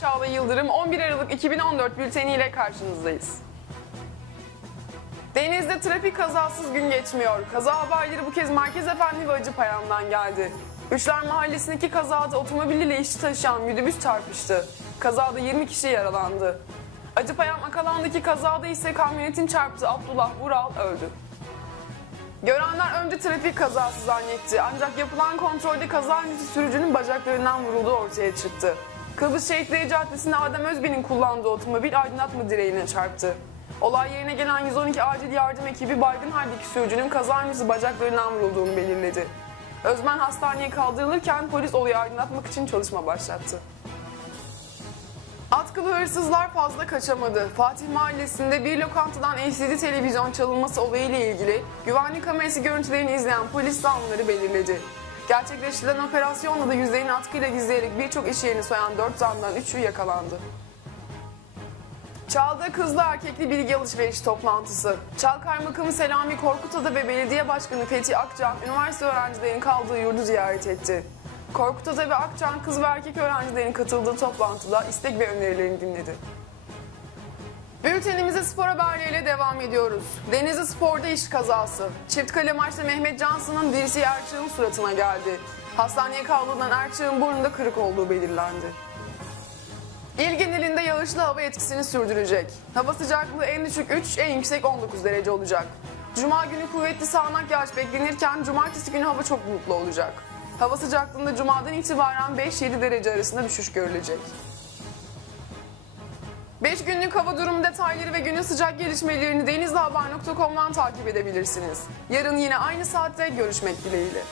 Çağla Yıldırım 11 Aralık 2014 bülteniyle karşınızdayız. Denizde trafik kazasız gün geçmiyor. Kaza haberleri bu kez Merkez Efendi ve Acıpayam'dan geldi. Üçler Mahallesi'ndeki kazada otomobiliyle işçi taşıyan minibüs çarpıştı. Kazada 20 kişi yaralandı. Acıpayam Akalan'daki kazada ise kamyonetin çarptığı Abdullah Vural öldü. Görenler önce trafik kazası zannetti ancak yapılan kontrolde kaza öncesi sürücünün bacaklarından vurulduğu ortaya çıktı. Kıbrıs Şehitleri Caddesi'nde Adem Özbey'in kullandığı otomobil aydınlatma direğine çarptı. Olay yerine gelen 112 acil yardım ekibi baygın haldeki sürücünün kaza öncesi bacaklarından vurulduğunu belirledi. Özmen hastaneye kaldırılırken polis olayı aydınlatmak için çalışma başlattı. Atkılı hırsızlar fazla kaçamadı. Fatih Mahallesi'nde bir lokantadan LCD televizyon çalınması olayıyla ilgili güvenlik kamerası görüntülerini izleyen polis zanlıları belirledi. Gerçekleştirilen operasyonla da yüzlerini atkıyla gizleyerek birçok iş yerini soyan 4 zandan 3'ü yakalandı. Çağ'da kızlı erkekli bilgi alışveriş toplantısı. Çağ Kaymakamı Selami Korkutada ve Belediye Başkanı Fethi Akcan, üniversite öğrencilerinin kaldığı yurdu ziyaret etti. Korkutada ve Akcan kız ve erkek öğrencilerin katıldığı toplantıda istek ve önerilerini dinledi. Bültenimize spor haberleriyle devam ediyoruz. Denizli Spor'da iş kazası. Çift kale maçta Mehmet Cansın'ın dirseği Erçağ'ın suratına geldi. Hastaneye kaldırılan Erçağ'ın burnunda kırık olduğu belirlendi. İl genelinde yağışlı hava etkisini sürdürecek. Hava sıcaklığı en düşük 3, en yüksek 19 derece olacak. Cuma günü kuvvetli sağanak yağış beklenirken cumartesi günü hava çok bulutlu olacak. Hava sıcaklığında cumadan itibaren 5-7 derece arasında düşüş görülecek. 5 günlük hava durumu detayları ve günün sıcak gelişmelerini denizlihaber.com'dan takip edebilirsiniz. Yarın yine aynı saatte görüşmek dileğiyle.